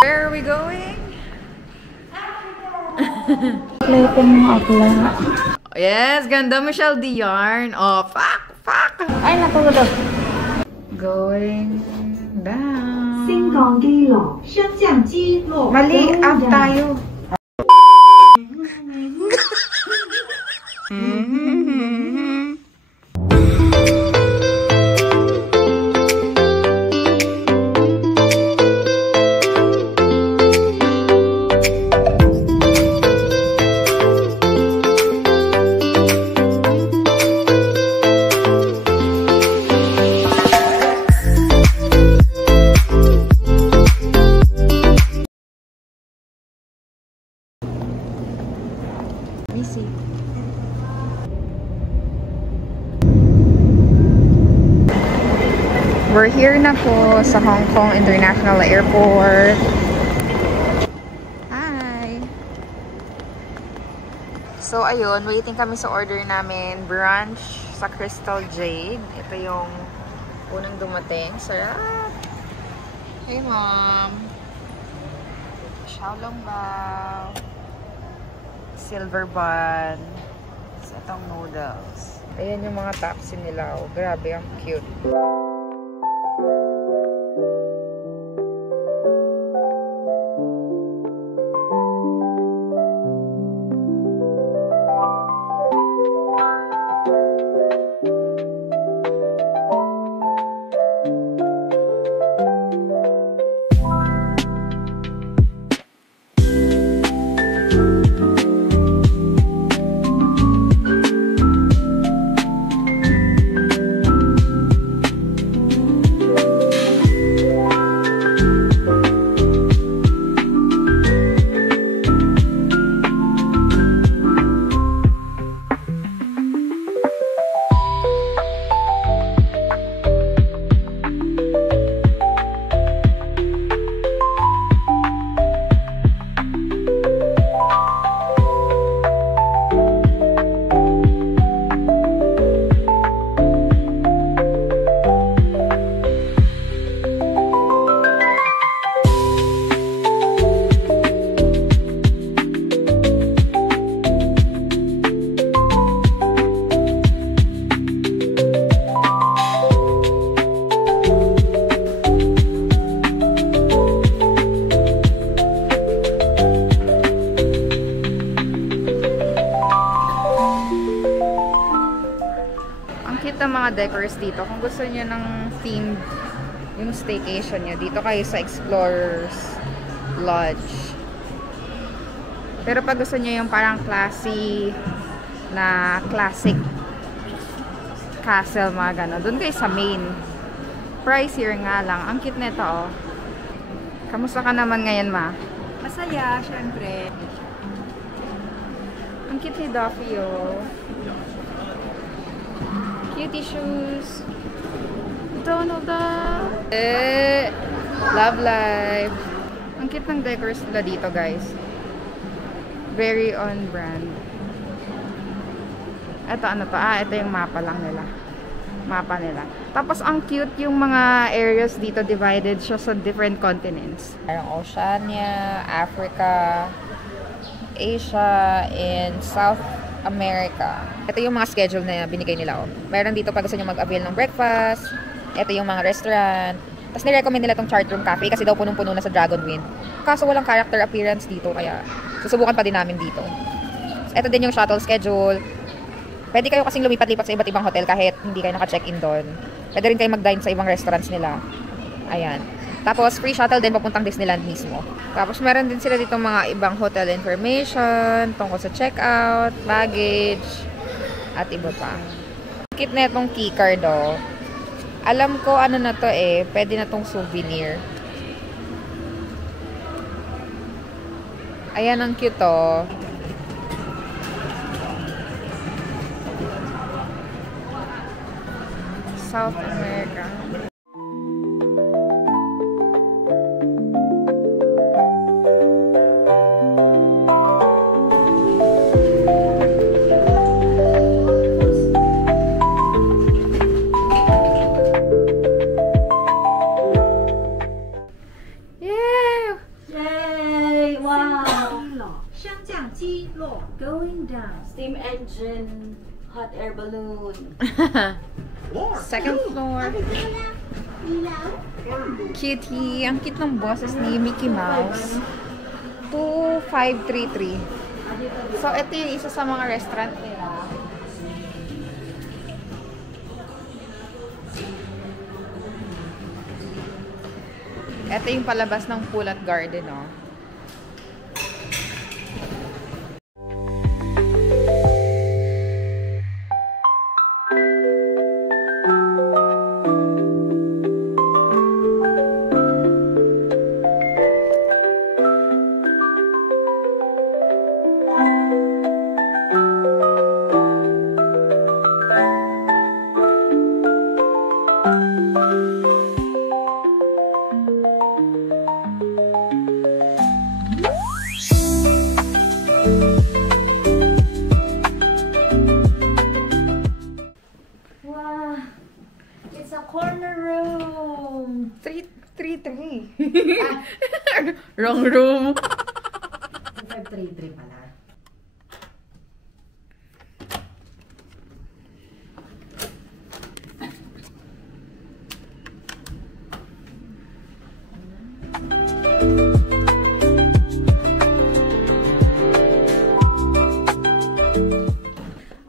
Where are we going? Yes, ganda Michelle the yarn. Oh, fuck. Ay, natulog. Going down. Mali, up tayo. We're here na po sa Hong Kong International Airport. Hi! So ayun, waiting kami sa order namin. Brunch sa Crystal Jade. Ito yung unang dumating. Sarap! Hey mom! Xiaolong bao. Silver bun. Sa itong noodles. Ayan yung mga taxi nila. Oh, grabe, ang cute. Decors dito. Kung gusto niyo ng themed yung staycation niyo, dito kayo sa Explorers Lodge. Pero pag gusto niyo yung parang classy na classic castle, mga gano'n, doon kayo sa main. Pricier nga lang. Ang cute nito, oh. Kamusta ka naman ngayon, ma? Masaya, syempre. Ang cute ni Duffy, oh. Cutie shoes. Donald Duck. Love life. Ang cute ng decors nila dito, guys. Very on brand. Ito, ano to? Ito yung mapa lang nila. Mapa nila. Tapos, ang cute yung mga areas dito. Divided siya sa different continents. Parang Oceania, Africa, Asia, and South America. Ito yung mga schedule na binigay nila. Oh. Meron dito pag gusto nyo mag-avail ng breakfast. Ito yung mga restaurant. Tapos nirecommend nila tong Chart Room Cafe kasi daw punong-puno na sa Dragon Wind. Kaso walang character appearance dito kaya susubukan pa din namin dito. Ito din yung shuttle schedule. Pwede kayo kasing lumipat-lipat sa iba't ibang hotel kahit hindi kayo naka-check-in doon. Pwede rin kayo mag-dine sa ibang restaurants nila. Ayan. Tapos, free shuttle din papuntang Disneyland mismo. Tapos, meron din sila dito mga ibang hotel information, tungkol sa checkout, baggage, at iba pa. Kit na itong keycard, oh. Alam ko, ano na to eh, pwede na tong souvenir. Ayan, ang cute, oh. South America. 50 floor, going down. Steam engine, hot air balloon. Second floor. Cutie. Ang cute ng boses ni Mickey Mouse. 2533. So, ito yung isa sa mga restaurant nila. Ito yung palabas ng pool at garden, oh. Wow, it's a corner room. 333. Wrong room. 533 pala.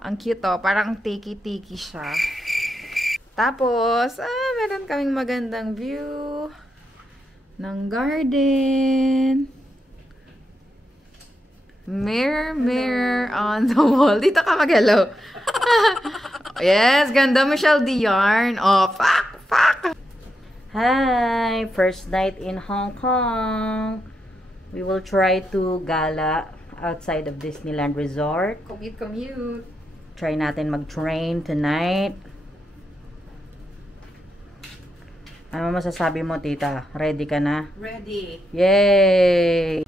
Ang cute, oh. Parang tiki-tiki siya. Tapos, meron kaming magandang view ng garden. Mirror, mirror on the wall. Dito ka mag-hello. Yes, ganda Michelle Diarn. Oh, fuck. Hi! First night in Hong Kong. We will try to gala outside of Disneyland Resort. Commute. Try natin mag-train tonight. Ano masasabi mo, tita? Ready ka na? Ready. Yay!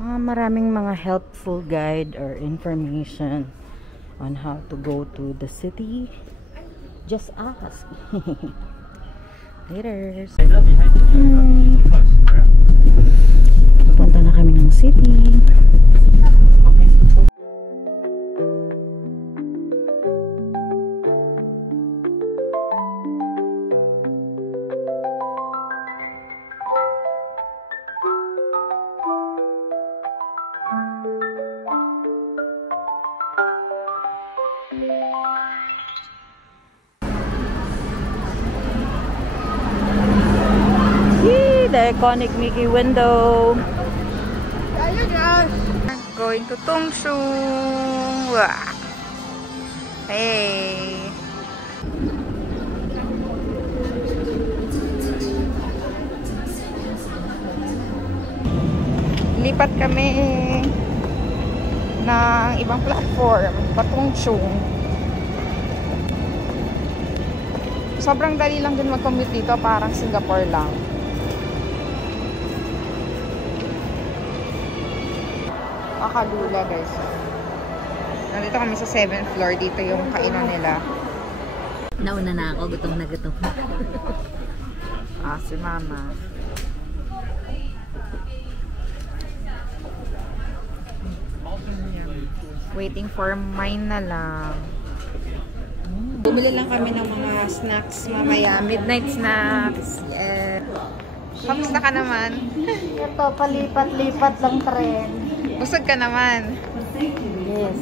Maraming mga helpful guide or information on how to go to the city. Just ask. Later. Punta na kami ng city. The iconic Mickey window. Ayun guys. Going to Tongshung. Wow. Hey. Lipat kami ng ibang platform, Patongchung. Sobrang dali lang din mag-commute dito, parang Singapore lang. Akalula guys. Nandito kami sa 7th floor. Dito yung kainan nila. Nauna na ako, gutom na gutom. Si mama. Waiting for mine na lang. Bumili lang kami ng mga snacks mamaya. Midnight snacks. Yeah. Kamusta ka naman? Ito, palipat-lipat lang tren. Busog ka naman. Yes.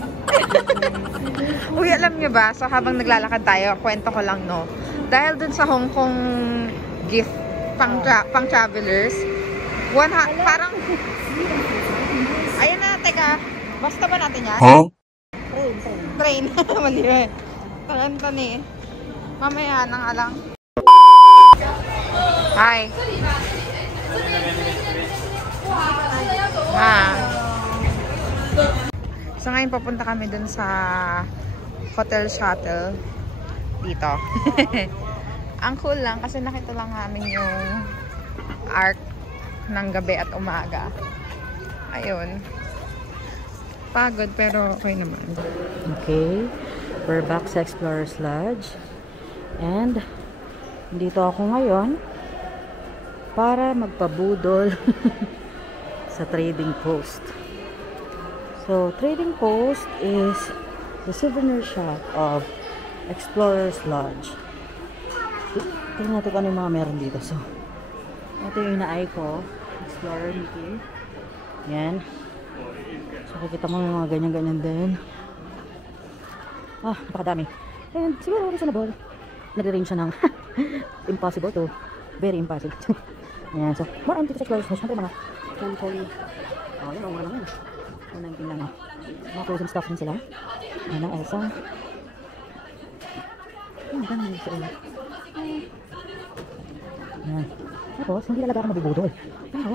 Uy, alam nyo ba? So, habang naglalakad tayo, kwento ko lang, no? Dahil dun sa Hong Kong gift pang travelers, parang... Ayan na, teka. Basta ba natin yan? Huh? Train. Mali rin. Talantan eh. Mamaya nang alang. Hi. So ngayon papunta kami dun sa hotel shuttle dito. Ang cool lang kasi nakita lang namin yung arc ng gabi at umaga. Ayun. Pagod pero okay naman. Okay. We're back sa Explorers Lodge. And dito ako ngayon para magpabudol sa trading post. So, trading post is the souvenir shop of Explorers Lodge. Tingnan natin kung ano yung mga meron dito. So, ito yung ina-eye ko. Explorer Mickey. Yan. So, kikita mo yung mga ganyan-ganyan din. Ah, napakadami. And siguro reasonable. Nag-range siya ng impossible to very impossible. Yan. So, more on dito sa Explorers Lodge. Siyempre mga Cancoli. Oh, yan. Mga naman. Ano yung tingnan mo. Mga frozen stuff din sila. Yan ang Elsa. Ang dami sa ulo. Yan. Tapos, hindi talaga ako mabibudol. Pero,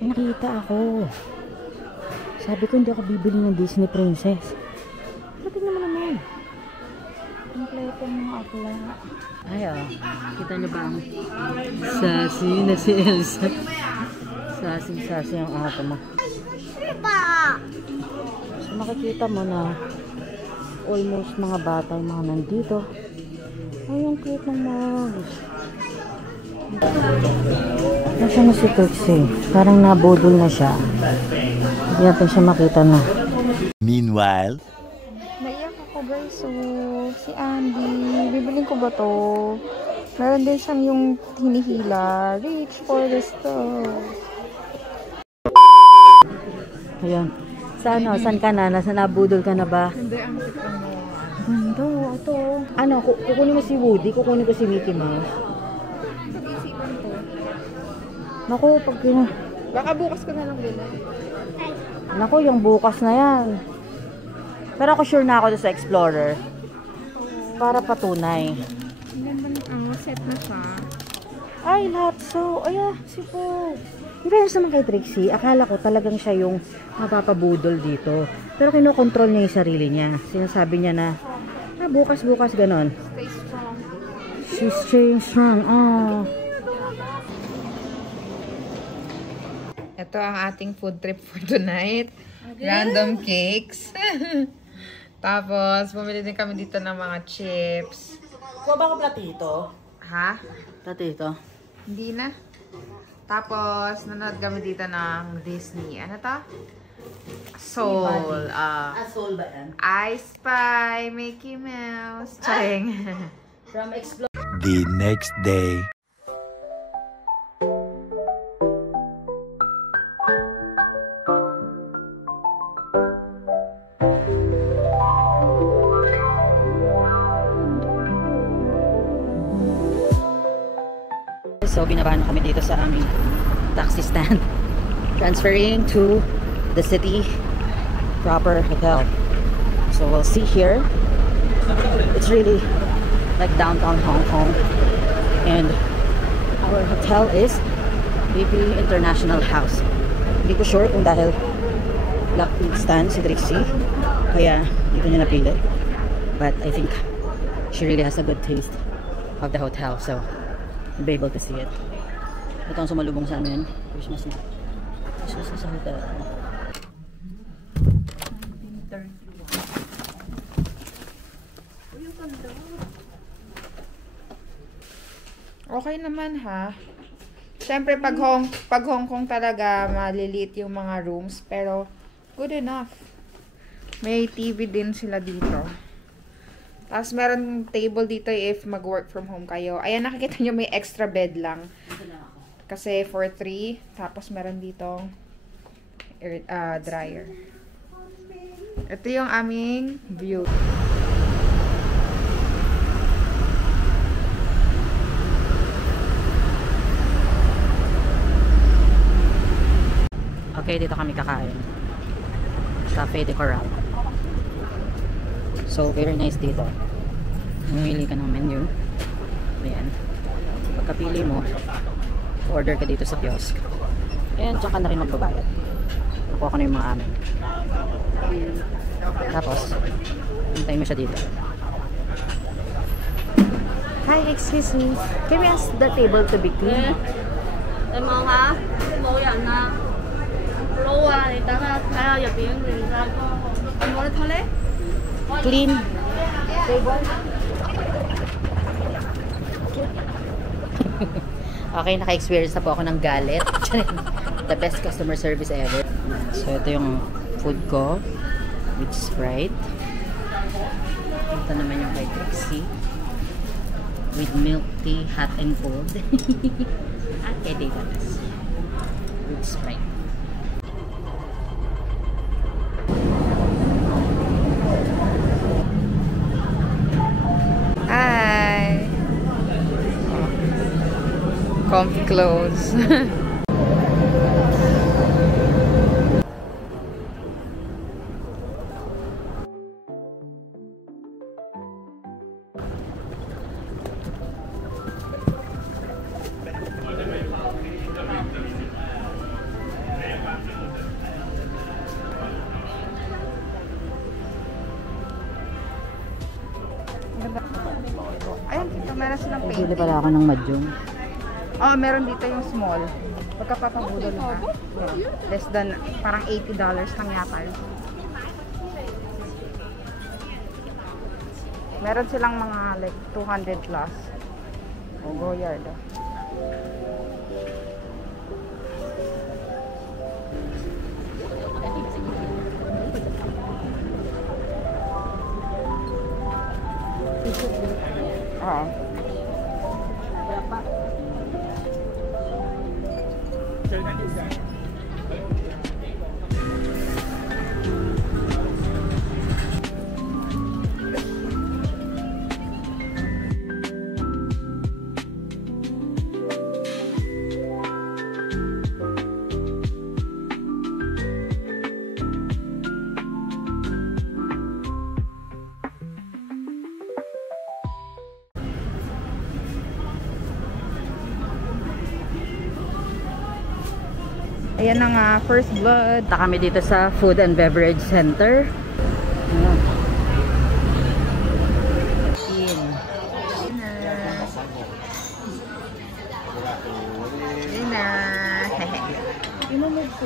may nakita ako. Sabi ko, hindi ako bibili ng Disney Princess. Pero tingnan mo naman. Kompleto mga akla. Ay, oh. Kita niyo ba ang sassy na si Elsa? Sassy ang ata mo. So, makikita mo na almost mga bata yung mga nandito. Ay, yung cute ng mouse. Nasaan na si Trixie? Parang nabudol na siya. Hindi natin siya makita na. Meanwhile, Naiyak ako guys. So, si Andy, bibiling ko ba to? Meron din siyang yung hinihila. Reach for the stars. Ayan. Saan ka na? Nasa nabudol ka na ba? Hindi, ang kita mo. Ganda. Ito. Ano, kukunin mo si Woody, kukunin ko si Mickey Mouse. Pag-isipan ko. Naku, pag... Baka bukas ko na lang bilhin. Naku, yung bukas na yan. Pero ako sure na ako sa Explorer. Para patunay. Ang ganda ng set na siya. Ay, lahat so. Ay, si Po. In fairness naman kay Trixie, akala ko talagang siya yung mapapabudol dito. Pero kinokontrol niya yung sarili niya. Sinasabi niya na, bukas, ganon. Stay strong. She's staying strong. Oh. Ito ang ating food trip for tonight. Random cakes. Tapos, bumili din kami dito ng mga chips. Kuha ba ako platito? Ha? Platito? Hindi na. Tapos, nanood kami dito ng Disney. Ano to? Soul. Soul ba yan? I Spy, Mickey Mouse. Charing. From Explore. the next day. So, binabahan kami dito sa aming taxi stand. Transferring to the city proper hotel. So, we'll see here. It's really like downtown Hong Kong. And our hotel is BP International House. Hindi ko sure kung dahil lock stand si Trixie, kaya dito niya napili. But I think she really has a good taste of the hotel. So, you'll be able to see it. Ito ang sumalubong sa amin. Christmas na. Christmas na sa hotel. Okay naman ha. Siyempre pag Hong Kong talaga maliliit yung mga rooms, pero good enough. May TV din sila dito. Tapos meron table dito if mag-work from home kayo. Ayan, nakikita nyo may extra bed lang. Kasi for 3. Tapos meron ditong dryer. Ito yung aming view. Okay, dito kami kakain. Cafe de Coral. So, very nice dito. Mamili ka ng menu. Ayan. Pagkapili mo, order ka dito sa kiosk. Ayan, tsaka na rin magbabayad. Nakuha ko na yung mga amin. Tapos, hintayin mo siya dito. Hi, excuse me. Can we ask the table to be clean? 你望下，冇人啊，撈啊！你等下睇下入邊亂晒。有冇得拖咧？ clean table. Okay, naka-experience na po ako ng galit. The best customer service ever. So, ito yung food ko with Sprite. Ito naman yung kay Trixie with milk tea, hot and cold. At kay Davis with Sprite. Hi! Comfy clothes. Ayun, dito meron silang Bili painting. pala ako ng Mahjong. Oh, meron dito yung small. Pagkapapabudol na. Less than, parang $80 lang yata yun. Meron silang mga like 200 plus. O, Goyard. Oo. Ayan na nga, First Blood. Punta kami dito sa Food and Beverage Center. Ayan. Dinner. Dinner.